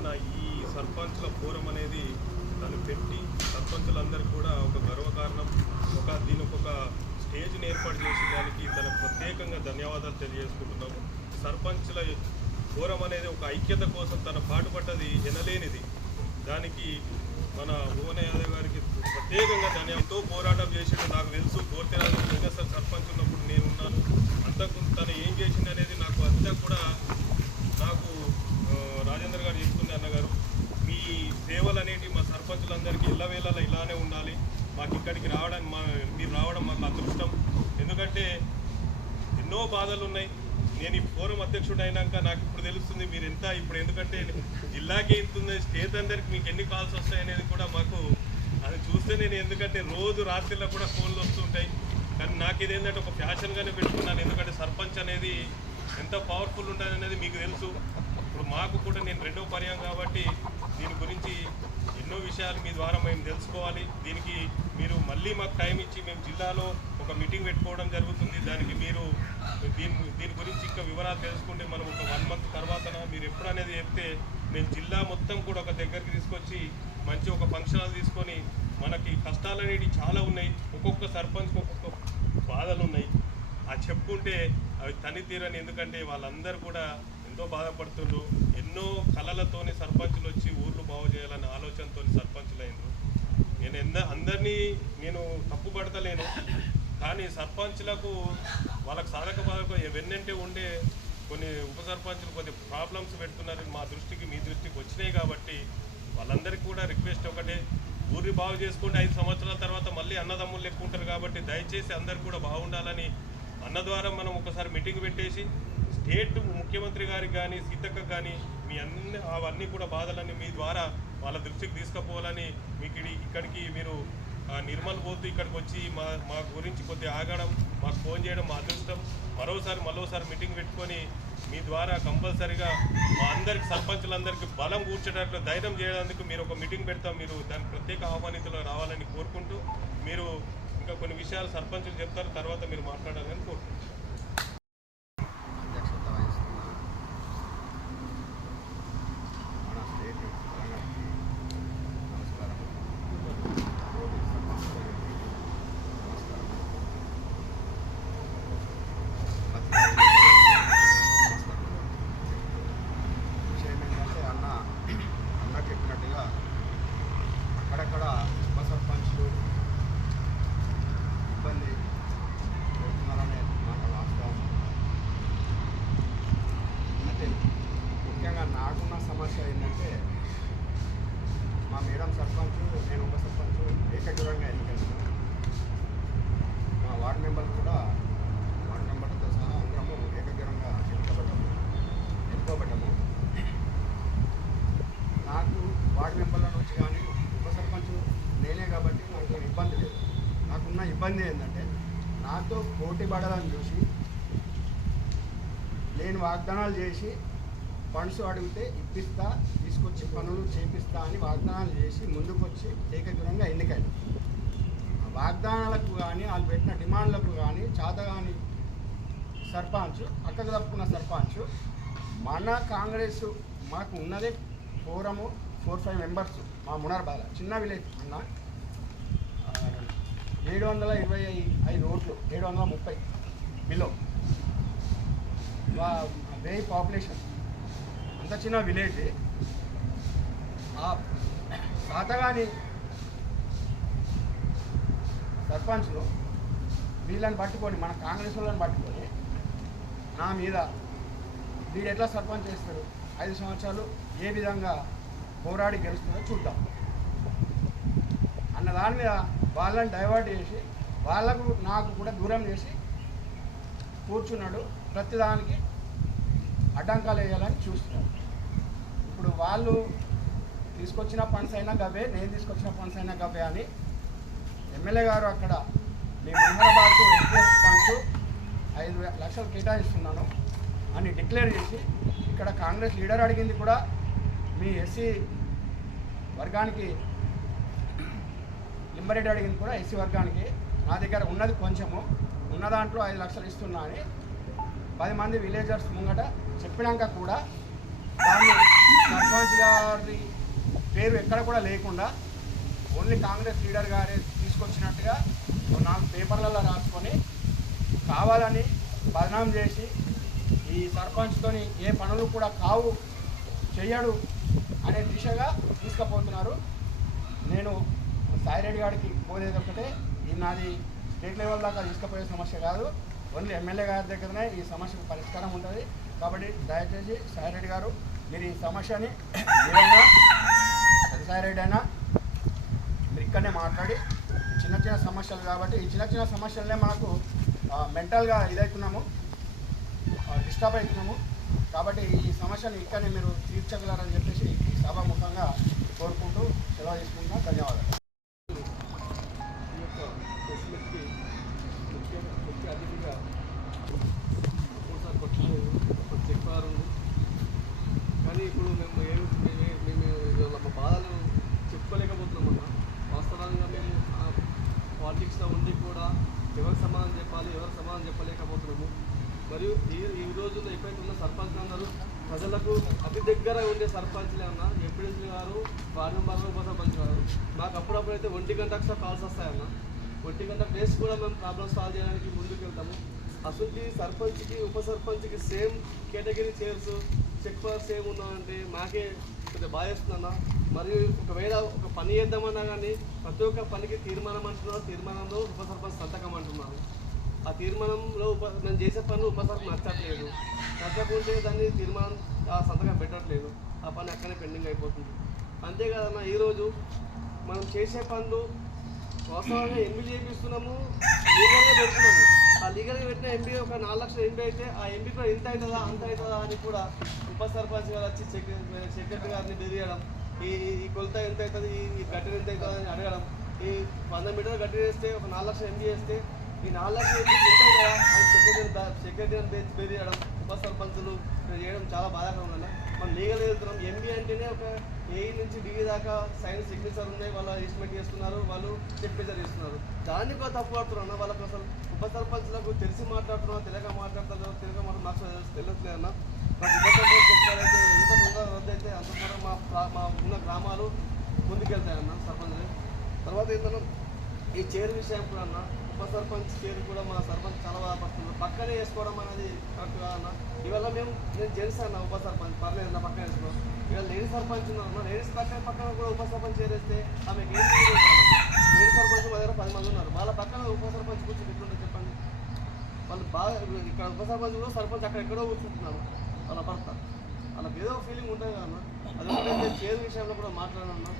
తన ఈ సర్పంచ్ల ఫోరం అనేది తను పెట్టి సర్పంచులందరికీ కూడా ఒక గర్వకారణం, దీనికి ఒక స్టేజ్ని ఏర్పాటు చేసిన దానికి తనకు ప్రత్యేకంగా ధన్యవాదాలు తెలియజేసుకుంటున్నాము. సర్పంచ్ల ఫోరం అనేది ఒక ఐక్యత కోసం తన పాటుపడ్డది ఎనలేనిది. దానికి మన భువన యాదవ్ గారికి ప్రత్యేకంగా ధన్యవాదంతో పోరాటం చేసిండు. నాకు తెలుసు కోర్తిరాజు లింగేశ్వర్ సర్పంచ్ ఉన్నప్పుడు నేను ఉన్నాను. అంతకు తను ఏం చేసింది అనేది నాకు అంతా కూడా రాజేంద్ర గారు చెప్తుంది. అన్నగారు మీ సేవలు అనేటివి మా సర్పంచులందరికీ ఎల్లవేళలా ఇలానే ఉండాలి. మాకు ఇక్కడికి మీరు రావడం మాకు అదృష్టం. ఎందుకంటే ఎన్నో బాధలు ఉన్నాయి. నేను ఈ ఫోరం అధ్యక్షుడు అయినాక నాకు ఇప్పుడు తెలుస్తుంది మీరు ఎంత ఇప్పుడు, ఎందుకంటే జిల్లాకి ఎంత ఉంది, స్టేట్ అందరికి మీకు ఎన్ని కాల్స్ వస్తాయి అనేది కూడా మాకు అది చూస్తే నేను, ఎందుకంటే రోజు రాత్రిలో కూడా ఫోన్లు వస్తుంటాయి. కానీ నాకు ఇదేంటంటే ఒక ఫ్యాషన్గానే పెట్టుకున్నాను. ఎందుకంటే సర్పంచ్ అనేది ఎంత పవర్ఫుల్ ఉంటుంది అనేది మీకు తెలుసు. ఇప్పుడు మాకు కూడా నేను రెండో పర్యాయం కాబట్టి దీని గురించి ఎన్నో విషయాలు మీ ద్వారా మేము తెలుసుకోవాలి. దీనికి మీరు మళ్ళీ మాకు టైం ఇచ్చి మేము జిల్లాలో ఒక మీటింగ్ పెట్టుకోవడం జరుగుతుంది. దానికి మీరు దీని గురించి ఇంకా వివరాలు తెలుసుకుంటే మనం ఒక 1 month తర్వాత మీరు ఎప్పుడు అనేది చెప్తే మేము జిల్లా మొత్తం కూడా ఒక దగ్గరికి తీసుకొచ్చి మంచి ఒక ఫంక్షన్ హాల్ తీసుకొని, మనకి కష్టాలు అనేవి చాలా ఉన్నాయి, ఒక్కొక్క సర్పంచ్కి ఒక్కొక్క బాధలు ఉన్నాయి. అది చెప్పుకుంటే అవి తని తీరని. ఎందుకంటే వాళ్ళందరూ కూడా ఎంతో బాధపడుతుండ్రు. ఎన్నో కళలతోని సర్పంచులు వచ్చి ఊర్లు బాగు చేయాలనే ఆలోచనతో సర్పంచులు అయినరు. నేను అందరినీ నేను తప్పు పడతలేను, కానీ సర్పంచులకు వాళ్ళకు సాధక బాధకు వెన్నంటే ఉండే కొన్ని ఉప సర్పంచులు కొద్ది ప్రాబ్లమ్స్ పెడుతున్నారు. మా దృష్టికి మీ దృష్టికి వచ్చినాయి కాబట్టి వాళ్ళందరికీ కూడా రిక్వెస్ట్ ఒకటే, ఊరిని బాగు చేసుకుంటే 5 సంవత్సరాల తర్వాత మళ్ళీ అన్నదమ్ములు లెక్క ఉంటారు కాబట్టి దయచేసి అందరు కూడా బాగుండాలని అన్న ద్వారా మనం ఒకసారి మీటింగ్ పెట్టేసి స్టేట్ ముఖ్యమంత్రి గారికి కానీ సీతక్కకు కానీ మీ అవన్నీ కూడా బాధలన్నీ మీ ద్వారా వాళ్ళ దృష్టికి తీసుకుపోవాలని మీకు ఇక్కడికి మీరు నిర్మల్ పోతూ ఇక్కడికి వచ్చి మా గురించి కొద్దిగా ఆగడం, మాకు ఫోన్ చేయడం మా అదృష్టం. మరోసారి మీటింగ్ పెట్టుకొని మీ ద్వారా కంపల్సరీగా మా అందరికి సర్పంచులందరికీ బలం కూర్చోడానికి ధైర్యం చేయడానికి మీరు ఒక మీటింగ్ పెడతాం. మీరు దానికి ప్రత్యేక ఆహ్వానితులు రావాలని కోరుకుంటూ, మీరు ఇంకా కొన్ని విషయాలు సర్పంచులు చెప్తారు, తర్వాత మీరు మాట్లాడాలని కోరుకుంటున్నాను. అక్కడక్కడ ఉప సర్పంచ్లు ఇబ్బంది పెడుతున్నారనే మాట వాస్తవం. అయితే ముఖ్యంగా నాకున్న సమస్య ఏంటంటే, మా మేడం సర్పంచ్, నేను ఉప సర్పంచ్ ఏకగ్రీవంగా ఎన్నికైనాను. మా వార్డు మెంబర్లు కూడా వార్డు మెంబర్లతో సహా అందరము ఏకగ్రీవంగా ఎన్నుకోబడ్డాము. నాకు వార్డు మెంబర్ల నుంచి కానీ ఉప సర్పంచ్ నేనే కాబట్టి నాకు ఇబ్బంది లేదు. నాకున్న ఇబ్బంది ఏంటంటే, నాతో పోటీ పడాలని చూసి నేను వాగ్దానాలు చేసి ఫండ్స్ అడిగితే ఇప్పిస్తా, తీసుకొచ్చి పనులు చేపిస్తా అని వాగ్దానాలు చేసి ముందుకు వచ్చి ఏకగ్రీవంగా ఎన్నికైనా. వాగ్దానాలకు కానీ వాళ్ళు పెట్టిన డిమాండ్లకు కానీ చాతగాని సర్పంచ్, పక్కకు తప్పుకున్న సర్పంచ్, మన కాంగ్రెస్ మాకు ఉన్నదే ఫోరము 4-5 మెంబర్స్. మా మునార్బాల చిన్న విలేజ్ అన్న 725 ఓట్లు, 730 బిలో 1000 పాపులేషన్. అంత చిన్న విలేజ్. ఆ పాతగాని సర్పంచ్లు వీళ్ళని పట్టుకొని, మన కాంగ్రెస్ వాళ్ళని పట్టుకొని నా మీద వీడు ఎట్లా సర్పంచ్ చేస్తారు, 5 సంవత్సరాలు ఏ విధంగా పోరాడి గెలుస్తుందో చూద్దాం అన్న దాని మీద వాళ్ళని డైవర్ట్ చేసి వాళ్ళకు నాకు కూడా దూరం చేసి కూర్చున్నాడు. ప్రతిదానికి అడ్డంకాలు వేయాలని చూస్తున్నాడు. ఇప్పుడు వాళ్ళు తీసుకొచ్చిన ఫండ్స్ అయినా గవే, నేను తీసుకొచ్చిన ఫండ్స్ అయినా గవే అని ఎమ్మెల్యే గారు అక్కడ మీ మంగళబాద్కు ఎస్పీఎస్ ఫండ్స్ 5 లక్షలు కేటాయిస్తున్నాను అని డిక్లేర్ చేసి, ఇక్కడ కాంగ్రెస్ లీడర్ అడిగింది కూడా మీ ఎస్సీ వర్గానికి, లింబరెడ్డి అడిగింది కూడా ఎస్సీ వర్గానికి. నా దగ్గర ఉన్నది కొంచెము, ఉన్న దాంట్లో 5 లక్షలు ఇస్తున్నా అని 10 మంది విలేజర్స్ ముంగట చెప్పినాక కూడా దాన్ని సర్పంచ్ గారి పేరు ఎక్కడ కూడా లేకుండా ఓన్లీ కాంగ్రెస్ లీడర్ గారే తీసుకొచ్చినట్టుగా 4 పేపర్లలో రాసుకొని కావాలని బదనాం చేసి ఈ సర్పంచ్తోని ఏ పనులు కూడా కావు చెయ్యడు అనే దిశగా తీసుకుపోతున్నారు. నేను సాయిరెడ్డి గారికి కోరేది ఒకటే, ఇది నాది స్టేట్ లెవెల్ దాకా తీసుకుపోయే సమస్య కాదు, ఓన్లీ ఎమ్మెల్యే గారి దగ్గరనే ఈ సమస్యకు పరిష్కారం ఉంటుంది. కాబట్టి దయచేసి సాయిరెడ్డి గారు మీరు ఈ సమస్యని విధంగా సాయిరెడ్డి అయినా మీరు ఇక్కడనే మాట్లాడి చిన్న చిన్న సమస్యలు కాబట్టి ఈ చిన్న చిన్న సమస్యలనే మనకు మెంటల్గా ఇదవుతున్నాము, డిస్టర్బ్ అవుతున్నాము. కాబట్టి ఈ సమస్యను ఇక్కడనే మీరు తీర్చగలరని చెప్పేసి ఈ సభాముఖంగా కోరుకుంటూ సెలవు తీసుకుంటున్నాం. ధన్యవాదాలు. ఈ యొక్క ప్రెస్ మీట్కి ముఖ్య అతిథిగా ఒకసారి చెప్పారు. కానీ ఇప్పుడు మేము మా బాధలు చెప్పుకోలేకపోతున్నామన్నా. వాస్తవంగా మేము పాలిటిక్స్లో ఉండి కూడా ఎవరికి సమాధానం చెప్పాలి, ఎవరికి సమాధానం చెప్పలేకపోతున్నాము. మరియు ఈ రోజుల్లో ఎప్పుడైతే ఉన్న సర్పంచ్ అందరూ ప్రజలకు అతి దగ్గర ఉండే సర్పంచ్లే అన్న, ఎంపీడీసీ గారు, వార్డు మెంబర్లు, ఉప సర్పంచ్ గారు. మాకు అప్పుడప్పుడు అయితే 1 గంటకు కాల్స్ వస్తాయన్న. 1 గంట డేస్ కూడా మేము ప్రాబ్లమ్ సాల్వ్ చేయడానికి ముందుకు వెళ్తాము. అసలు సర్పంచ్కి ఉప సర్పంచ్కి same category chairs check power same ఉన్నామంటే మాకే కొద్దిగా బాగా వేస్తుందన్న. మరియు ఒకవేళ ఒక పని చేద్దామన్నా కానీ ప్రతి ఒక్క పనికి తీర్మానం అంటున్నారు, తీర్మానంలో ఉప సర్పంచ్ సంతకం అంటున్నారు. ఆ తీర్మానంలో మేము చేసే పనులు ఉప సర్పంచ్ నచ్చట్లేదు, నచ్చకుంటే దాన్ని తీర్మానం ఆ సంతకం పెట్టట్లేదు, ఆ పని అక్కడే పెండింగ్ అయిపోతుంది. అంతేకాదన్న ఈరోజు మనం చేసే పనులు వాస్తవంగా ఎంపీ చేపిస్తున్నాము, లీగల్గా పెడుతున్నాము. ఆ లీగల్గా పెట్టిన ఎంపీ ఒక 4 లక్షల ఎంపీ అయితే ఆ ఎంపీ కూడా ఇంత అవుతుందా అంత అవుతుందా అని కూడా ఉప సర్పంచ్ గారు వచ్చి సెక్రటరీ గారిని బెదిరియడం, ఈ కొలత ఎంత అవుతుంది, ఈ గట్టి ఎంత అవుతుంది అని అడగడం. ఈ 100 మీటర్లు గట్టి వేస్తే ఒక 4 లక్షల ఎంపీ వేస్తే ఈ 4 లక్షల ఎంపీ ఎంత అవుతుందా అని సెక్రటరీ బెదిరియడం, ఉప సర్పంచులు చేయడం చాలా బాధాకరం అన్న. మనం లీగల్ వెళ్తున్నాం. ఎంపీ అంటేనే ఒక ఏ నుంచి డిగ్రీ దాకా సైన్స్ సిగ్నేచర్ ఉన్నాయి, వాళ్ళు ఎస్టిమేట్ చేస్తున్నారు, వాళ్ళు సిగ్నేచర్ చేస్తున్నారు. దాన్ని కూడా తప్పు పడుతున్నారు. వాళ్ళకు అసలు ఉప సర్పంచ్లకు తెలిసి మాట్లాడుతున్నారు, తెలియక మాట్లాడుతున్నారు, తెలియక మాకు తెలియట్లేదన్న. మాకు ఉప సర్పంచ్ చెప్తారైతే ఎంత తొందరగా రద్దు అయితే అంత త్వరగా మా ఉన్న గ్రామాలు ముందుకెళ్తాయన్న సర్పంచ్. తర్వాత ఏంటన్నా ఈ చైర్ విషయం కూడా అన్న, ఉప సర్పంచ్ చైర్ కూడా మా సర్పంచ్ చాలా బాధపడుతున్నారు. పక్కనే వేసుకోవడం అనేది కరెక్ట్ కాదన్న. ఇవాళ నేను జెంట్స్ అన్న ఉప సర్పంచ్ పర్లేదు అన్న పక్కన వేసుకో. ఇవాళ లేడీస్ సర్పంచ్ ఉన్నారన్న, లేడీస్ పక్కన కూడా ఉప సర్పంచ్ చేరేస్తే ఆమెకి ఏం లేడీస్ సర్పంచ్ మా దగ్గర 10 మంది ఉన్నారు. వాళ్ళ పక్కన ఉప సర్పంచ్ కూర్చొని ఎట్లుంటుంది చెప్పండి. వాళ్ళు బాగా ఇక్కడ ఉప సర్పంచ్ కూడా సర్పంచ్ అక్కడ ఎక్కడో కూర్చుంటున్నారు వాళ్ళ భర్త. వాళ్ళకి ఏదో ఫీలింగ్ ఉంటుంది కదన్న. అదేవిధంగా చైర్ విషయంలో కూడా మాట్లాడన్నా.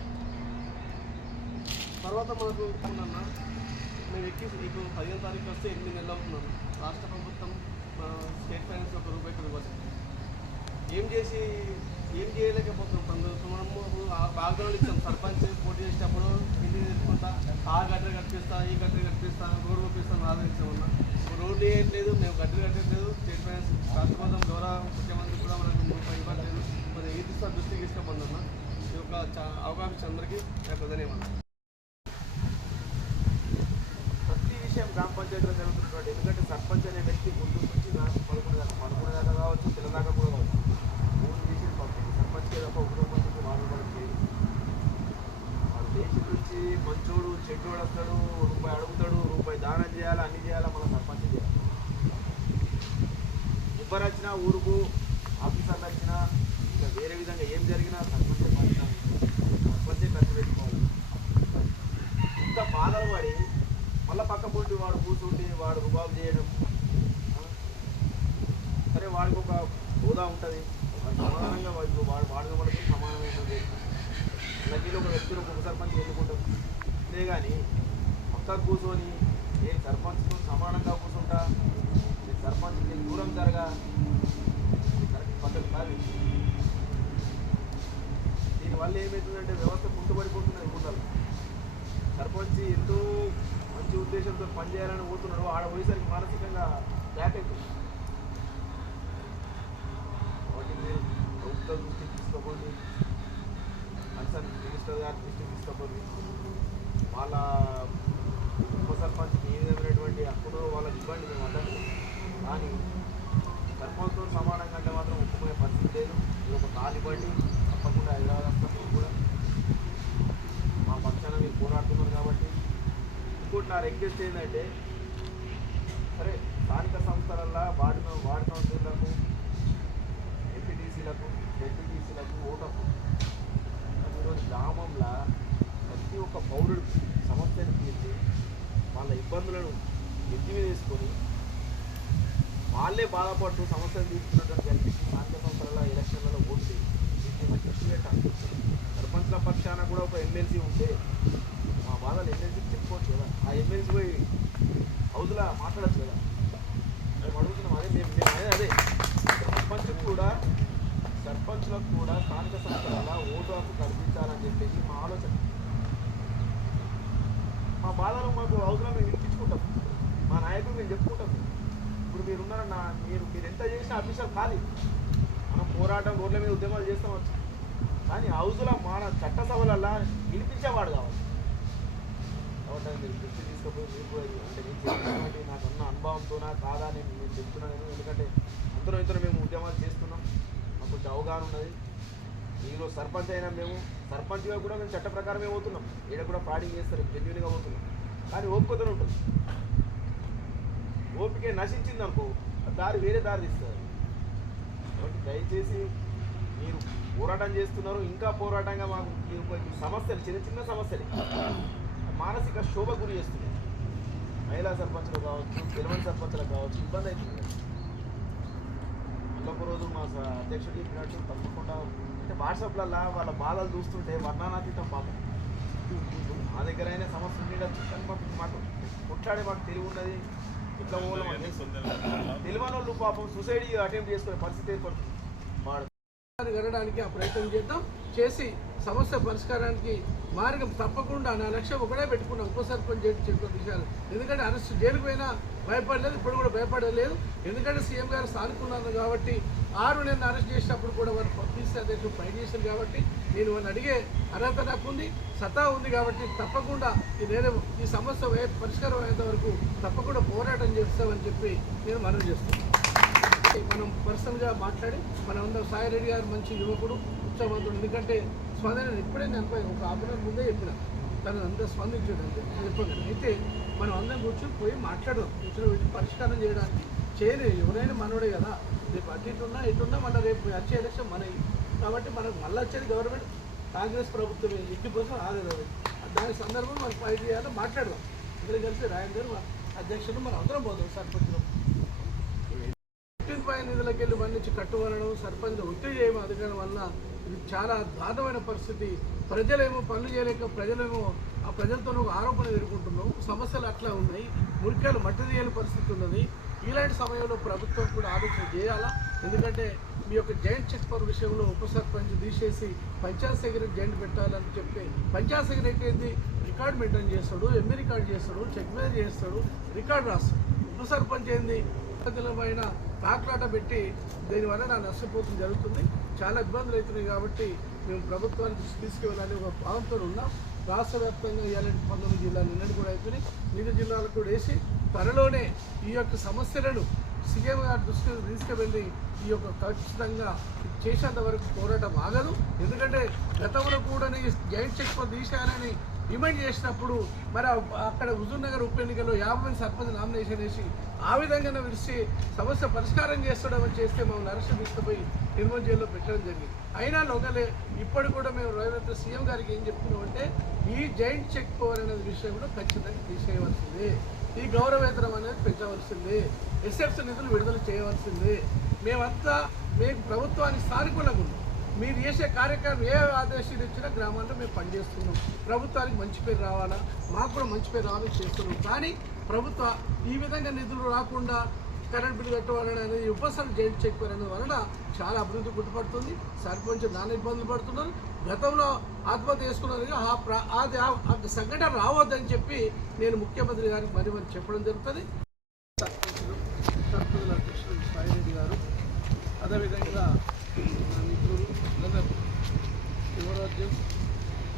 తర్వాత మనకు ఉందన్న, మేము ఎక్కి ఇప్పుడు 15వ తారీఖు వస్తే 8 నెలలు అవుతున్నాము. రాష్ట్ర ప్రభుత్వం స్టేట్ ఫైనాన్స్ ఒక రూపాయి ఇవ్వాలి. ఏం చేయలేకపోతున్నాం. మనము వాగ్దానాలు ఇచ్చాం. సర్పంచ్ పోటీ చేసేటప్పుడు ఇంటికి తెచ్చుకుంటా, ఆ గట్టలు కట్టిస్తా, ఈ గట్టలు కట్టిస్తా, రోడ్డు పంపిస్తాను ఆదరించామన్నా. రోడ్డు వేయట్లేదు, మేము గట్టలు కట్టట్లేదు. స్టేట్ ఫైనాన్స్ రాష్ట్ర ప్రభుత్వం ద్వారా ముఖ్యమంత్రి కూడా మనకు ఇవ్వట్లేదు. మరి ఈ దృష్టికి తీసుకుపోందన్న. ఈ యొక్క అవకాశం అందరికీ ధన్యవాదాలు. గ్రామ పంచాయతీలో జరుగుతున్నటువంటి, ఎందుకంటే సర్పంచ్ అనే వ్యక్తి ముందు నుంచి 11 దాకా కావచ్చు, తెలంగాణ కూడా కావచ్చు, 3 దేశం పబ్లిక్ సర్పంచ్కే తప్ప ఉపసర్పంచ్కి మాట్లాడడం లేదు. వాడు దేశం నుంచి మంచోడు చెడ్డోడు వస్తాడు, రూపాయి అడుగుతాడు, రూపాయి దానం చేయాలి, అన్ని చేయాలి, మన సర్పంచ్ చేయాలి. ఎవరు వచ్చినా ఊరుకు ఆఫీసర్లు వచ్చినా ఇంకా వేరే విధంగా ఏం జరిగినా సర్పంచే ఖర్చు పెట్టుకోవాలి. ఇంత బాధలు పడి మళ్ళీ పక్క పొంటి వాడు కూర్చుండి వాడు రుబాబు చేయడం. సరే వాడికి ఒక హోదా ఉంటుంది, సమాధానంగా వాడు వాడుగా వాళ్ళకి సమానమైనది. నదిలో ఒక వ్యక్తులు ఒక సర్పంచ్ ఎన్నుకుంటాం. అంతే కానీ పక్కకు కూర్చొని నేను సర్పంచ్తో సమానంగా కూర్చుంటా, నేను సర్పంచ్ నేను దూరం జరగా, కరెక్ట్ పద్ధతి కాదు. దీనివల్ల ఏమవుతుందంటే వ్యవస్థ కుంటుపడిపోతున్నది. కుంటలు సర్పంచ్ ఎంతో మంచి ఉద్దేశంతో పనిచేయాలని పోతున్నాడు, ఆడ పోయేసరికి మానసికంగా బ్యాక్ అయిపోయింది. కాబట్టి మీరు ప్రభుత్వం దృష్టికి తీసుకోకండి, కన్సర్న్ మినిస్టర్ గారి దృష్టికి తీసుకోకండి. వాళ్ళ ఉప సర్పంచ్కి ఏ విధమైనటువంటి హక్కును వాళ్ళకి ఇవ్వండి, మేము అడ్డండి. కానీ సర్పంచ్తో సమానంగా అంటే మాత్రం ఒప్పుకునే పరిస్థితి లేదు. మీరు ఒక కాలు ఇవ్వండి, తప్పకుండా రిక్వెస్ట్ ఏంటంటే సరే స్థానిక సంస్థలల్లో వార్డు కౌన్సిలర్లకు ఎంపీటీసీలకు జెడ్పీటీసీలకు ఓటకు ఈరోజు గ్రామంలో ప్రతి ఒక్క పౌరుడు సమస్యను తీర్చి వాళ్ళ ఇబ్బందులను ఎత్తి మీద వేసుకొని వాళ్ళే బాధపడుతూ సమస్యలు తీసుకున్నటువంటి జరిగింది. స్థానిక సంస్థల ఎలక్షన్లలో ఓటు పెట్టాలి. సర్పంచ్ల పక్షాన కూడా ఒక ఎమ్మెల్సీ ఉంటే మా బాధలు ఎమ్మెల్సీకి చెప్పుకోవచ్చు కదా, ఆ ఎమ్మెల్సీ పోయి హౌస్లో మాట్లాడచ్చు కదా. మేము అడుగుతున్నాం అదే మేము అదే సర్పంచ్లకు కూడా స్థానిక సంస్థల ఓటు హక్కు కల్పించాలని చెప్పేసి మా ఆలోచన. మా బాధలు మాకు హౌస్లో మేము వినిపించుకుంటాం, మా నాయకులు మేము చెప్పుకుంటాం. ఇప్పుడు మీరున్నారన్న మీరు ఎంత చేసినా అఫీషియల్ ఖాళీ, మనం పోరాటం రోడ్ల మీద ఉద్యమాలు చేస్తామచ్చు, కానీ హౌస్లో మన చట్టసభలల్లా వినిపించేవాడు కావాలి. కాబట్టి మీరు దృష్టి తీసుకుపోయి మీరు కూడా అంటే నేను చెప్పినటువంటి నాకున్న అనుభవంతోనా కాదా నేను చెప్తున్నాను. ఎందుకంటే ఇద్దరు మేము ఉద్యమాలు చేస్తున్నాం, మాకు కొంచెం అవగాహన ఉన్నది. ఈరోజు సర్పంచ్ అయినా మేము సర్పంచ్గా కూడా మేము చట్ట ప్రకారమే పోతున్నాం. ఈడ కూడా ఫ్రాడింగ్ చేస్తారు, జెన్యున్గా పోతున్నాం. కానీ ఓపికతోనే ఉంటుంది. ఓపిక నశించింది అనుకో వేరే దారి తీస్తారు. కాబట్టి దయచేసి మీరు పోరాటం చేస్తున్నారు, ఇంకా పోరాటంగా మాకు మీరు సమస్యలు చిన్న సమస్యలు మానసిక శోభ గురి చేస్తున్నాయి. మహిళా సర్పంచులు కావచ్చు, తెలివని సర్పంచులు కావచ్చు, ఇబ్బంది అవుతుంది. ఇంకొక రోజు మా అధ్యక్షుడు చెప్పినట్టు తప్పకుండా అంటే వాట్సాప్లలో వాళ్ళ బాధలు చూస్తుంటే వర్ణనాతీతం పాపం. మా దగ్గర అయినా సమస్య ఉండేటప్పుడు కానీ మాకు కొట్లాడే మాకు తెలివి ఉన్నది. ఇట్లా తెలివని వాళ్ళు పాపం సూసైడ్ అటెంప్ట్ చేసుకునే పరిస్థితి ఏర్పడుతుంది. గడడానికి ఆ ప్రయత్నం చేద్దాం, చేసి సమస్య పరిష్కారానికి మార్గం తప్పకుండా. నా లక్ష్యం ఒకటే పెట్టుకున్నాం, ఉప సర్పంచ్ చెప్పిన విషయాలు. ఎందుకంటే అరెస్ట్ జైలుకు పోయినా భయపడలేదు, ఇప్పుడు కూడా భయపడలేదు. ఎందుకంటే సీఎం గారు స్థానికున్నారు కాబట్టి 6 నేను అరెస్ట్ చేసినప్పుడు కూడా వారు పబ్లిక్ అధ్యక్షుడు ఫైట్ చేశారు కాబట్టి నేను వారిని అడిగే అర్హత నాకుంది, సత్తా ఉంది. కాబట్టి తప్పకుండా నేను ఈ సమస్య పరిష్కారం అయ్యేంత వరకు తప్పకుండా పోరాటం చేస్తామని చెప్పి నేను మనవి చేస్తున్నాను. మనం పర్సనల్గా మాట్లాడి మనం అందరం సాయిరెడ్డి గారు మంచి యువకుడు, ఉత్సాహవంతుడు. ఎందుకంటే స్పందన ఇప్పుడే నేను ఒక ఆపరేషన్ ముందే చెప్పిన తను అంతా స్పందించాడు అంతే చెప్పండి. అయితే మనం అందరం కూర్చొని పోయి మాట్లాడదాం, కూర్చొని పరిష్కారం చేయడానికి చేయలేదు. ఎవరైనా మనోడే కదా, రేపు అటు ఇటున్నా మళ్ళీ రేపు వచ్చే ఎలక్షన్ మనవి కాబట్టి మనకు మళ్ళీ వచ్చేది గవర్నమెంట్ కాంగ్రెస్ ప్రభుత్వం 80% ఆగదు. దాని సందర్భం మనం ఫైట్ చేయాలో మాట్లాడదాం. ఇద్దరు కలిసి రాయందరూ అధ్యక్షులు మనం అందరం పోతాం. సర్పంచులు పై నిధులకు వెళ్ళి మన్నించి కట్టువలడం, సర్పంచ్ ఒత్తిడి చేయడం అధికారం వల్ల ఇది చాలా దారుణమైన పరిస్థితి. ప్రజలేమో పనులు చేయలేక ప్రజలేమో ఆ ప్రజలతో ఒక ఆరోపణ ఎదుర్కొంటున్నాం. సమస్యలు అట్లా ఉన్నాయి, మురికాయలు మట్టి తీయని పరిస్థితి ఉన్నది. ఇలాంటి సమయంలో ప్రభుత్వం కూడా ఆలోచన చేయాలా. ఎందుకంటే మీ యొక్క జాయింట్ చెక్ పవర్ విషయంలో ఉప సర్పంచ్ తీసేసి పంచాయత్ సెక్రటరీ జాయింట్ పెట్టాలని చెప్పి పంచాయత్ సెక్రటరీ ఏంది రికార్డు మెయింటైన్ చేస్తాడు, ఎంఏ రికార్డు చేస్తాడు, చెక్ మేనేజ్ చేస్తాడు, రికార్డు రాస్తాడు. ఉప సర్పంచ్ ఏంది పైన తాట్లాట పెట్టి దీనివల్ల నా నష్టపోతుంది జరుగుతుంది. చాలా ఇబ్బందులు అవుతున్నాయి. కాబట్టి మేము ప్రభుత్వాన్ని తీసుకువెళ్ళాలని ఒక భావంతో ఉన్నాం. రాష్ట్ర వ్యాప్తంగా ఇవాళ 19 జిల్లాలు నిన్నటి కూడా అయిపోయినాయి. మిగతా జిల్లాలకు కూడా వేసి త్వరలోనే ఈ యొక్క సమస్యలను సీఎం గారి దృష్టికి తీసుకువెళ్ళి ఈ యొక్క ఖచ్చితంగా చేసేంత వరకు పోరాటం ఆగదు. ఎందుకంటే గతంలో కూడా జాయింట్ చెక్ పవర్ తీసేయాలని డిమాండ్ చేసినప్పుడు మరి అక్కడ హుజూర్ నగర్ ఉప ఎన్నికల్లో 50 మంది సర్పంచ్ నామినేషన్ వేసి ఆ విధంగానే విడిచి సమస్య పరిష్కారం చేస్తాడమని చేస్తే మమ్మల్ని అరెస్ట్ తీసుకుపోయి నిర్మల్ జైల్లో పెట్టడం జరిగింది. అయినా లోకలే ఇప్పుడు కూడా మేము రేవంత్ సీఎం గారికి ఏం చెప్తున్నామంటే ఈ జాయింట్ చెక్ పవర్ అనేది విషయం కూడా ఖచ్చితంగా తీసేయవలసిందే, ఈ గౌరవేతనం అనేది పెంచవలసిందే, ఎస్ఎఫ్సి నిధులు విడుదల చేయవలసిందే. మేమంతా మేము ప్రభుత్వానికి స్థానికులకు ఉన్నాం. మీరు చేసే కార్యక్రమం ఏ ఆదేశాలు ఇచ్చినా గ్రామాల్లో మేము పనిచేస్తున్నాం. ప్రభుత్వానికి మంచి పేరు రావాలా, మాకు కూడా మంచి పేరు రావాలని చేస్తున్నాం. కానీ ప్రభుత్వం ఈ విధంగా నిధులు రాకుండా కరెంట్ బిల్లు కట్టవాలని అనేది ఉపసర్పంచ్ జాయింట్ చెక్ పవర్ అనేది వలన చాలా అభివృద్ధి గుర్తుపడుతుంది. సర్పంచ్ నాన్న ఇబ్బందులు పడుతున్నారు. గతంలో ఆత్మహత్య చేసుకున్నారు. ఆ సంఘటన రావద్దని చెప్పి నేను ముఖ్యమంత్రి గారికి మరి చెప్పడం జరుగుతుంది. సర్పంచుల అధ్యక్షుడు సాయిరెడ్డి గారు, అదేవిధంగా నా మిత్రులు అందరూ యువరాజ్యం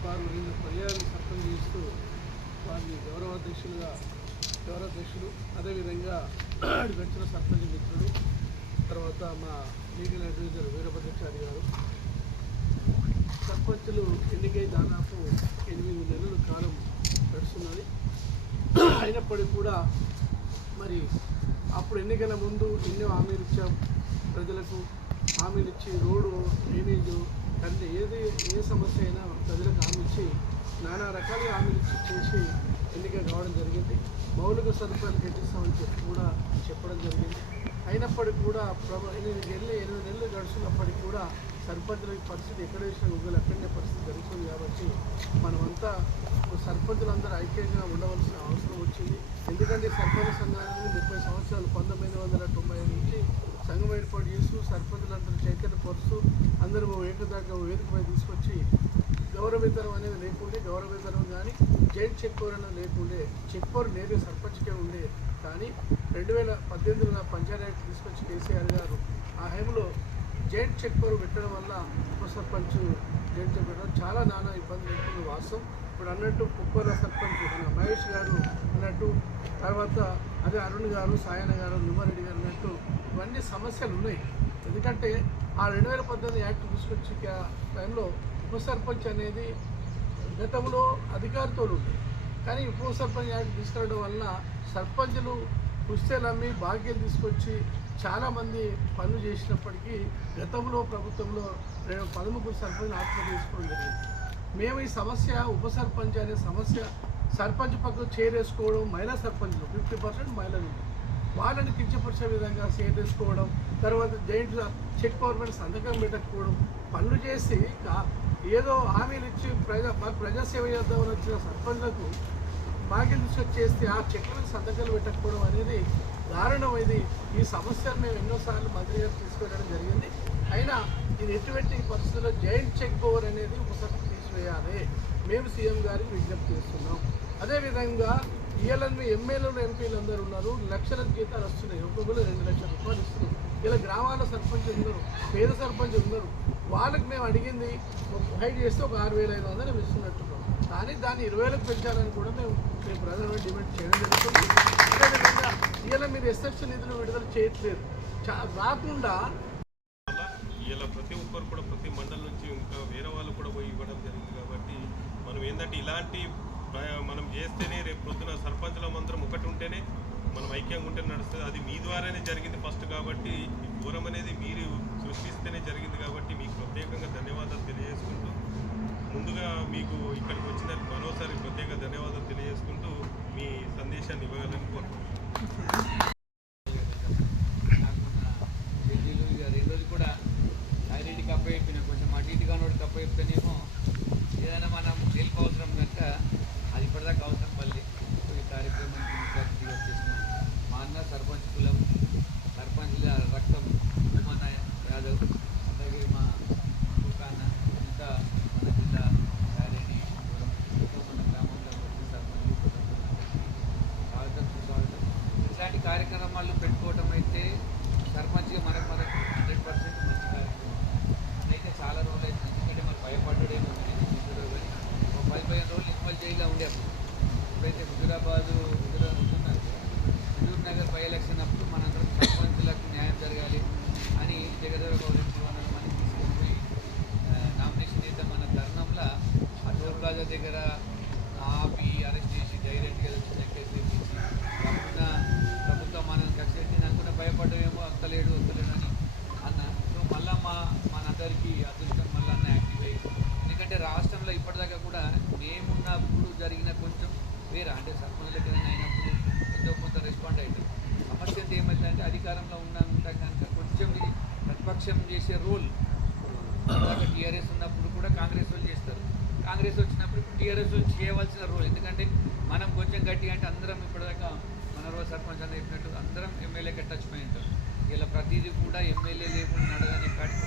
వారు 2 పర్యాయాలు సర్పంచ్ చేస్తూ వారిని గౌరవాధ్యక్షులు అదేవిధంగా వెంచన సర్పంచ్ మిత్రులు, తర్వాత మా లీగల్ అడ్వైజర్ వీరభద్రాచారి గారు. సర్పంచులు ఎన్నికై దాదాపు 8 నెలల కాలం గడుస్తున్నది. అయినప్పటికీ కూడా మరి అప్పుడు ఎన్నికల ముందు ఎన్నో హామీలు ఇచ్చాం ప్రజలకు. హామీలు ఇచ్చి రోడ్డు, డ్రైనేజు, కంటే ఏ సమస్య అయినా ప్రజలకు హామీ ఇచ్చి నానా రకాలుగా హామీలు ఇచ్చి చేసి ఎన్నిక కావడం జరిగింది. మౌలిక సదుపాయాలు కట్టిస్తామని చెప్పి కూడా చెప్పడం జరిగింది. అయినప్పటికీ కూడా 8 నెలలు గడుస్తున్నప్పటికీ కూడా సర్పంచుల పరిస్థితి ఎక్కడ వేసిన గుగ్గలు అక్కడనే పరిస్థితి జరుగుతుంది. కాబట్టి మనమంతా సర్పంచులందరూ ఐక్యంగా ఉండవలసిన అవసరం వచ్చింది. ఎందుకంటే సర్పంచ్ సంఘాన్ని 30 సంవత్సరాలు 1995 నుంచి సంఘం ఏర్పాటు చేస్తూ సర్పంచులందరూ చైతన్యపరుస్తూ అందరూ ఏకదాకా వేదికపై తీసుకొచ్చి గౌరవేతనం అనేది లేకుండే, గౌరవేతనం కానీ జైంట్ చెక్ పవర్ అనేది లేకుండే. చెక్ పవర్ నేరుగా సర్పంచ్కే ఉండే. కానీ 2018లో పంచాయతీ తీసుకొచ్చి కేసీఆర్ గారు ఆ హైంలో జైంట్ చెక్ పవర్ పెట్టడం వల్ల ఉప సర్పంచ్ జైంట్ చెక్ పెట్టడం చాలా నానా ఇబ్బంది ఉంటుంది వాస్తవం. ఇప్పుడు అన్నట్టు కుప్పల సర్పంచ్ మన మహేష్ గారు అన్నట్టు, తర్వాత అదే అరుణ్ గారు, సాయన గారు, నిమ్మారెడ్డి గారు అన్నట్టు ఇవన్నీ సమస్యలు ఉన్నాయి. ఎందుకంటే ఆ 2018 యాక్ట్ తీసుకొచ్చి టైంలో ఉప సర్పంచ్ అనేది గతంలో అధికారితో ఉంది. కానీ ఉప సర్పంచ్ యాక్ట్ తీసుకురావడం వల్ల సర్పంచులు పుస్తకాలు అమ్మి భాగ్యం తీసుకొచ్చి చాలామంది పనులు చేసినప్పటికీ గతంలో ప్రభుత్వంలో 13 సర్పంచ్ ఆత్మహత్య చేసుకోవడం జరిగింది. మేము ఈ సమస్య ఉప సర్పంచ్ అనే సమస్య సర్పంచ్ పక్కన చేరేసుకోవడం, మహిళా సర్పంచ్లు 50% మహిళలు వాళ్ళని కించపరిచే విధంగా చేరేసుకోవడం, తర్వాత జైంట్ చెక్ పవర్ మీద సంతకం పెట్టకపోవడం, పనులు చేసి ఏదో హామీలు ఇచ్చి ప్రజాసేవ చేద్దామని వచ్చిన సర్పంచ్లకు భాగ్యం తీసుకొచ్చేస్తే ఆ చెక్ల మీద సంతకాలు పెట్టకపోవడం అనేది దారుణమైంది. ఈ సమస్యను మేము ఎన్నోసార్లు మంత్రి గారు తీసుకెళ్ళడం జరిగింది. అయినా ఇది ఎటువంటి పరిస్థితుల్లో జైంట్ చెక్ పవర్ అనేది ఉపసర్పంచ్ తీసివేయాలి మేము సీఎం గారికి విజ్ఞప్తి చేస్తున్నాం. అదేవిధంగా ఇవాళ ఎమ్మెల్యేలు, ఎంపీలు అందరూ ఉన్నారు, లక్షల జీతాలు వస్తున్నాయి, ఒక్కొక్కరు 2 లక్షల రూపాయలు ఇస్తున్నారు. ఇలా గ్రామాల సర్పంచ్ ఉన్నారు, పేద సర్పంచ్ ఉన్నారు, వాళ్ళకి మేము అడిగింది హైడ్ చేస్తే ఒక 6,500 ఇస్తున్నట్టున్నాం. కానీ దాన్ని 20,000 పెంచాలని కూడా మేము ప్రధానంగా డిమాండ్ చేయడం జరుగుతుంది. అదేవిధంగా ఇలా మీరు ఎస్ఎఫ్సీ నిధులు విడుదల చేయట్లేదు రాకుండా ఇలా ప్రతి ఒక్కరు కూడా ప్రతి మండలం నుంచి ఇంకా వేరే వాళ్ళు కూడా పోయి ఇవ్వడం జరిగింది. కాబట్టి మనం ఏంటంటే ఇలాంటి మనం చేస్తేనే రేపు పొద్దున సర్పంచుల మంత్రం ఒకటి ఉంటేనే మనం ఐక్యంగా ఉంటే నడుస్తుంది. అది మీ ద్వారానే జరిగింది ఫస్ట్. కాబట్టి ఈ ఫోరం అనేది మీరు సృష్టిస్తేనే జరిగింది. కాబట్టి మీకు ప్రత్యేకంగా ధన్యవాదాలు తెలియజేసుకుంటూ, ముందుగా మీకు ఇక్కడికి వచ్చినందుకు మరోసారి ప్రత్యేక ధన్యవాదాలు తెలియజేసుకుంటూ మీ సందేశాన్ని ఇవ్వగలని కోరుకుంటున్నాను. కూడా ఐడెంటిటీ కప్ప చెప్పిన కొంచెం అటు ఇటు కానోడు కప్ప చెప్తేనేమో ఏదైనా మనం హెల్ప్ అవసరం కనుక అది ఇప్పటిదాకా అవసరం మళ్ళీ ఈ కార్యక్రమానికి ముఖ్య వచ్చేసిన మా అన్న సర్పంచ్ కులం, సర్పంచ్ల రక్తం భూమన్న యాదవ్, అలాగే మా దుకాణ, ఇంకా మన జిల్లా యారెడ్డి, మన గ్రామంలో వచ్చే సర్పంచ్ స్వాగతం సుస్వాగతం. ఇట్లాంటి కార్యక్రమాలు పెట్టుకోవటం అయితే సర్పంచ్గా మనకు 100% మంచి కార్యక్రమం. అదైతే చాలా రోజులు అయితే ఎందుకంటే మరి భయపడ్డాడేమో తీసుకుంటాడో కానీ ఒక 10-15 రోజులు నిర్మల్ జైల్లో ఉండేప్పుడు ఎప్పుడైతే హుజూర్ నగర్ బై ఎలక్షన్ అప్పుడు మనందరం సర్పంచులకు న్యాయం జరగాలి అని జగదేవ గౌరవ జీవనాలు మనకి తీసుకొని పోయి నామినేషన్ చేద్దామన్న తరుణంలో ఆ టోల్ ప్లాజా దగ్గర ఆపి అరెస్ట్ చేసి డైరెక్ట్గా సెక్రటరీ తీసి అప్పుడున్న ప్రభుత్వం మనల్ని కక్ష పెట్టింది అనుకున్న భయపడ్డమేమో వస్తలేడు అని అన్న. సో మళ్ళీ మనందరికీ అదృష్టం మళ్ళీ అన్న యాక్టివ్ అయ్యి, ఎందుకంటే రాష్ట్రంలో ఇప్పటిదాకా కూడా మేమున్నప్పుడు జరిగిన కొంచెం వేరే అంటే సర్పంచులకి అయినప్పుడు ఎంతో కొంత రెస్పాండ్ అవుతుంది. సమస్య అంటే ఏమవుతుందంటే అధికారంలో ఉంటాం కనుక కొంచెం ఇది ప్రతిపక్షం చేసే రోల్ టీఆర్ఎస్ ఉన్నప్పుడు కూడా కాంగ్రెస్ వాళ్ళు చేస్తారు, కాంగ్రెస్ వచ్చినప్పుడు ఇప్పుడు టీఆర్ఎస్ వాళ్ళు చేయవలసిన రోల్. ఎందుకంటే మనం కొంచెం గట్టిగా అంటే అందరం ఇప్పటిదాకా మన రోజు సర్పంచ్ అని చెప్పినట్టు అందరం ఎమ్మెల్యేకి టచ్ పోయి ఉంటాం. ఇలా ప్రతిదీ కూడా ఎమ్మెల్యే లేకుండా నడదనే కాడికి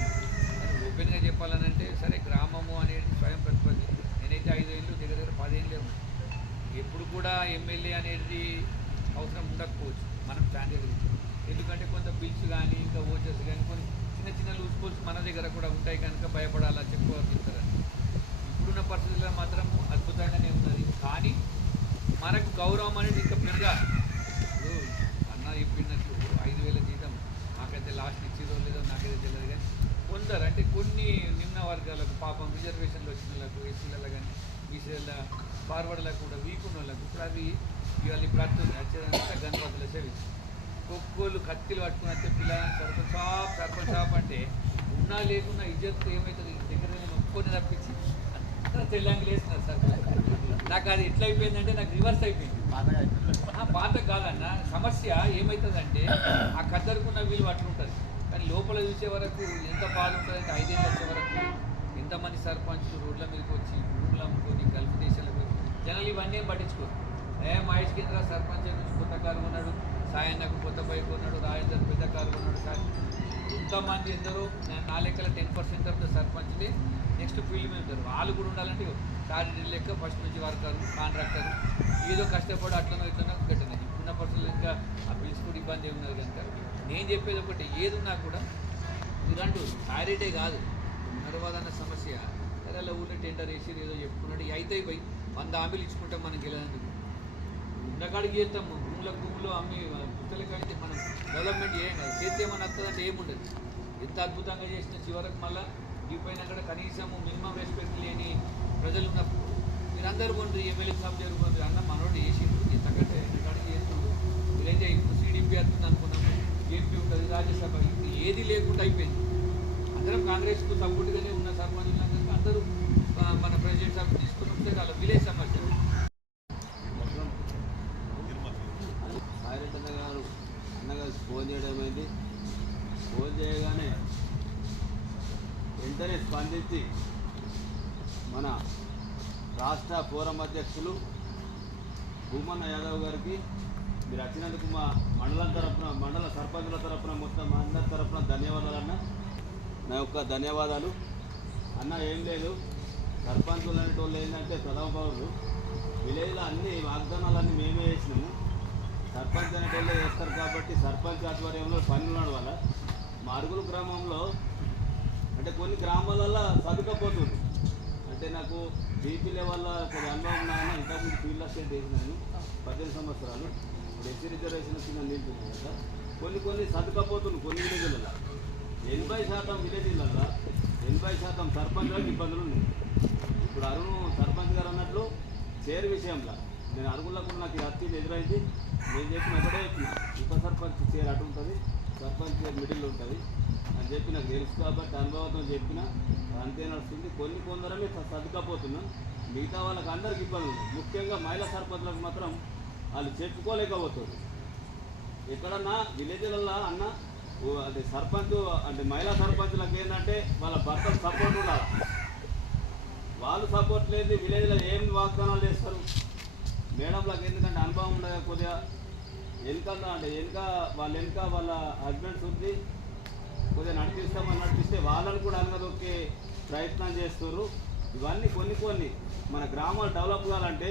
ఓపెన్గా చెప్పాలనంటే సరే గ్రామము అనేది స్వయం ప్రతిపత్తి. నేనైతే 5 ఏళ్ళు దగ్గర 10 ఏళ్ళే ఉన్నాయి. ఎప్పుడు కూడా ఎమ్మెల్యే అనేది అవసరం ఉండకపోవచ్చు మనం స్టాండర్డ్, ఎందుకంటే కొంత బిల్స్ కానీ ఇంకా ఓచర్స్ కానీ కొన్ని చిన్న లూజ్ కోల్స్ మన దగ్గర కూడా ఉంటాయి కనుక భయపడాలా చెప్పుకోవాలని. ఇప్పుడున్న పరిస్థితుల్లో మాత్రం అద్భుతంగానే ఉన్నది. కానీ మనకు గౌరవం అనేది ఇంకా పెరగాలి. అన్న చెప్పినట్లు 5,000 జీతం నాకైతే లాస్ట్ ఇచ్చేదో లేదో నాకైతే తెలియదు. కానీ కొందరు అంటే కొన్ని నిమ్న వర్గాలకు పాపం రిజర్వేషన్లు వచ్చిన వాళ్ళకు, ఎస్సీలలో కానీ బీసీల ఫార్వర్డ్లకు కూడా వీక్ ఉన్న వాళ్ళకు ఇప్పుడు అవి ఇవాళ ఇప్పుడు అర్థం వచ్చేదంతా గణపతుల సేవి ఒక్కోళ్ళు కత్తిలు పట్టుకుని వస్తే పిల్లలని సర్పంచ్ షాప్ అంటే ఉన్నా లేకున్నా ఇజ్జత్ ఏమవుతుంది దగ్గర ఒక్కొని తప్పించి తెల్లంగి వేస్తున్నారు సార్. నాకు అది ఎట్లా అయిపోయిందంటే నాకు రివర్స్ అయిపోయింది. పాత కాదన్న సమస్య ఏమవుతుందంటే ఆ కద్దరుకున్న వీళ్ళు అట్లా ఉంటుంది, కానీ లోపల చూసే వరకు ఎంత బాధ ఉంటుందంటే 5 ఏళ్ళు వచ్చే వరకు ఎంతమంది సర్పంచులు రోడ్ల మీదకి వచ్చి భూములు అమ్ముకొని గల్ఫ్ దేశాలకు జనాలు ఇవన్నీ పట్టించుకోరు. మహేష్ కేంద్ర సర్పంచ్ నుంచి కొత్త కారు కొన్నాడు, సాయన్నకు కొత్త బైక్ కొన్నాడు, రాజేందర్ పెద్ద కారు కొన్నాడు. సార్ ఎంతమంది ఎందరో నా లెక్కల 10% ఆఫ్ ద సర్పంచ్లే నెక్స్ట్ ఫీల్డ్ మీద ఉంటారు. వాళ్ళు కూడా ఉండాలంటే సారీ లెక్క ఫస్ట్ నుంచి వర్కరు కాంట్రాక్టర్ ఏదో కష్టపడి అట్లనో ఇట్లనో గట్టినాయి. ఇప్పుడున్న పరిస్థితులు ఇంకా ఆ బిల్స్ కూడా ఇబ్బంది ఏమున్నది కనుక నేను చెప్పేది ఒకటి, ఏది ఉన్నా కూడా ఇలాంటి సారీటే కాదు నడవాదన్న సమస్య. సరే అలా ఊళ్ళో టెండర్ వేసి ఏదో చెప్పుకున్నాడు అయితే పోయి 100 హామీలు ఇచ్చుకుంటాం మనకి వెళ్ళేందుకు ఉన్నకాడికి చేస్తాము. భూములు అమ్మి గుట్టలకి అయితే మనం డెవలప్మెంట్ చేయం కదా, చేస్తే ఏమన్నా వస్తుందంటే ఏముండదు. ఎంత అద్భుతంగా చేసిన చివరకు మళ్ళీ దిగిపోయినా కూడా కనీసము మినిమం రెస్పెక్ట్ లేని ప్రజలు ఉన్నప్పుడు మీరందరూ కొంటారు ఎమ్మెల్యే సభ జరుగుతుంది అన్న మనోడు చేసిండు ఎంతకంటే కాడికి చేస్తుండ్రు. మీరైతే ఇప్పుడు CDP వస్తుంది అనుకున్నాము, ఎంపీ ఉంటుంది, రాజ్యసభ ఇప్పుడు ఏది లేకుండా అయిపోయింది. అందరం కాంగ్రెస్కు సపోర్ట్గానే ఉన్న సర్పంచులు అందరూ మన ప్రెసిడెంట్ సభ తీసుకుని వస్తే వాళ్ళ విలేజ్ సమస్య. సాయిరెడ్డి గారు అన్నగారు ఫోన్ చేయడం అయింది. ఫోన్ చేయగానే వెంటనే స్పందించి మన రాష్ట్ర ఫోరం అధ్యక్షులు భూమన్న యాదవ్ గారికి మీరు వచ్చినందుకు మా మండల సర్పంచుల తరఫున మొత్తం అందరి తరఫున ధన్యవాదాలు అన్న. నా యొక్క ధన్యవాదాలు అన్న. ఏం లేదు, సర్పంచులు అనేటోళ్ళు ఏంటంటే ప్రథమ పౌరులు. విలేజ్లో అన్ని వాగ్దానాలన్నీ మేమే వేసినాము. సర్పంచ్ అనేటోళ్ళే చేస్తారు కాబట్టి సర్పంచ్ ఆధ్వర్యంలో పనులు నడవాల. మా అరుగులు గ్రామంలో అంటే కొన్ని గ్రామాలలో చదువుకపోతుంది. అంటే నాకు బీపీ లెవెల్లో కొద్ది అనుభవం ఉన్నాయని ఇంతకుముందు ఫీల్డ్ అసిస్టెంట్ చేసినాను 18 సంవత్సరాలు. ఇప్పుడు ఎస్సీ రిజర్వేషన్ కింద నిలుపుతుంది కదా. కొన్ని చదువుకపోతుంది కొన్ని విలేజ్లలో. 80% విలేజ్లలో 80% సర్పంచ్లకు ఇబ్బందులు ఉన్నాయి. ఇప్పుడు అరుణ్ సర్పంచ్ గారు అన్నట్లు చేరు విషయంలో నేను అరుగుల్లో కూడా నాకు అత్యంత ఎదురైంది. నేను చెప్పిన ఒకటే చెప్పిన, ఉప సర్పంచ్ చేరు అటు ఉంటుంది, సర్పంచ్ చేరు మిడిల్లో ఉంటుంది అని చెప్పి నాకు తెలుసు కాబట్టి అనుభవంతో చెప్పిన అంతే నడుస్తుంది. కొందరమే సర్దుకపోతున్నాం, మిగతా వాళ్ళకి అందరికి ఇబ్బంది ఉంది. ముఖ్యంగా మహిళా సర్పంచ్లకు మాత్రం వాళ్ళు చెప్పుకోలేకపోతుంది. ఎక్కడన్నా విలేజ్లలో అన్న అంటే సర్పంచ్ అంటే మహిళా సర్పంచ్లకు ఏంటంటే వాళ్ళ భర్తలు సపోర్ట్ ఉండాలి. వాళ్ళు సపోర్ట్ లేదు, విలేజ్లో ఏం వాగ్దానాలు చేస్తారు మేడంలకు. ఎందుకంటే అనుభవం ఉండదు కొద్దిగా వెనుక వాళ్ళ హస్బెండ్స్ ఉంది కొద్దిగా నడిపిస్తే వాళ్ళని కూడా అనగదొక్కే ప్రయత్నం చేస్తారు. ఇవన్నీ కొన్ని మన గ్రామాలు డెవలప్ కావాలంటే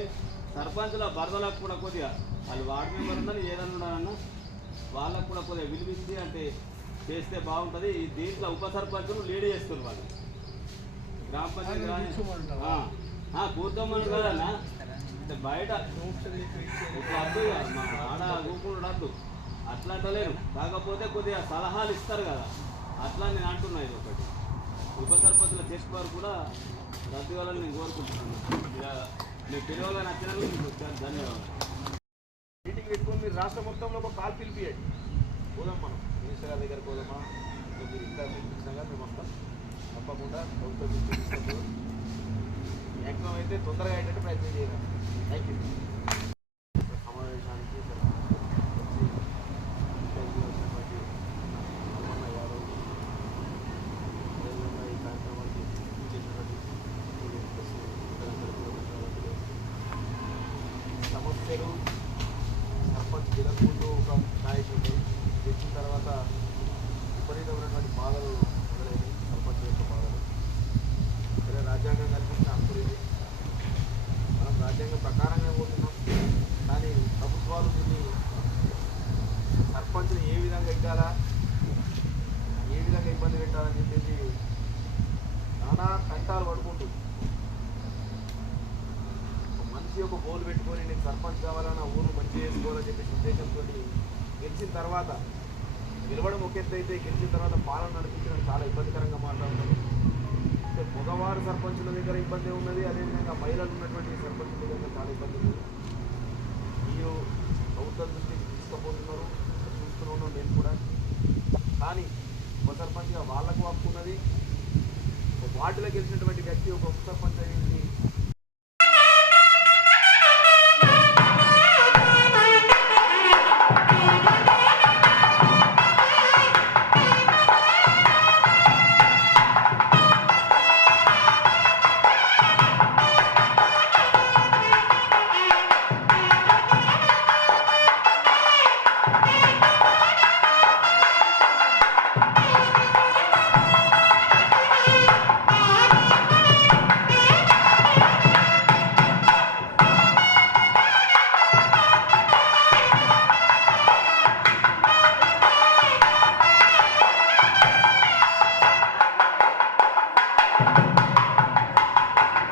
సర్పంచుల భర్తలకు కూడా కొద్దిగా వాళ్ళు వార్డు మెంబర్ ఉందని ఏదన్నా ఉన్నారన్నా వాళ్ళకు కూడా కొద్దిగా విలువించి అంటే చేస్తే బాగుంటుంది. దీంట్లో ఉప సర్పంచులు లీడ్ చేస్తారు వాళ్ళు. గ్రామ పంచాయతీ కూర్చోమని కాదన్నా, అంటే బయట ఇప్పుడు అద్దు ఆడ రూపులు అద్దు అట్లా అంటలేరు. కాకపోతే కొద్దిగా సలహాలు ఇస్తారు కదా, అట్లా నేను అంటున్నా. ఇది ఒకటి ఉప సర్పంచుల చెక్ వారు కూడా రద్దు కావాలని నేను కోరుకుంటున్నాను. మీరు పిలవగా నచ్చినందుకు మీకు ధన్యవాదాలు. మీటింగ్ పెట్టుకొని మీరు రాష్ట్ర మొత్తంలో ఒక కాల్ పిలిపియండి. పోదాం మనం మినిస్టర్ గారి దగ్గర పోదామా, మీరు ఇంకా పిలిపించినాగా మేము వస్తాం తప్పకుండా. ప్రభుత్వం పిలిపిస్తాము. మ్యాక్సిమం అయితే తొందరగా అయ్యేటట్టు ప్రయత్నం చేయాలి. Thank you. సమావేశానికి భూమన్న యాదవ్ అదేవిధంగా ఈ కార్యక్రమానికి చేసినటువంటి సమస్యలు సర్పంచ్ గెలవకుండా ఒక స్థాయికి ఉంటాయి. గెలిచిన తర్వాత విపరీతమైనటువంటి బాధలు మొదలైనవి. సర్పంచ్ యొక్క బాధలు సరే రాజ్యాంగం కల్పించిన హక్కులు ఇది. మనం రాజ్యాంగం ప్రకారంగా పోతున్నాం, కానీ ప్రభుత్వాలు దీన్ని సర్పంచ్ని ఏ విధంగా ఇవ్వాలా, ఏ విధంగా ఇబ్బంది పెట్టాలని చెప్పేసి నానా కంటాలు పడుకుంటుంది. మనిషి ఒక గోల్ పెట్టుకొని నేను సర్పంచ్ కావాలన్నా ఊరు మంచి చేసుకోవాలని చెప్పేసి ఉద్దేశంతో గెలిచిన తర్వాత గెలవడం ఒక ఎత్తు అయితే గెలిచిన తర్వాత పాలన నడిపించడం చాలా ఇబ్బందికరంగా మాట్లాడుతుంది. అంటే మగవారు సర్పంచుల దగ్గర ఇబ్బంది ఉన్నది, అదేవిధంగా మహిళలు ఉన్నటువంటి సర్పంచుల దగ్గర చాలా ఇబ్బంది ఉంది. మీరు ప్రభుత్వం దృష్టికి తీసుకుపోతున్నారు, చూస్తున్నాను నేను కూడా. కానీ ఉప సర్పంచ్గా వాళ్లకు హక్కు ఉన్నది. వార్డులో గెలిచినటువంటి వ్యక్తి ఒక ఉప సర్పంచ్ అయ్యింది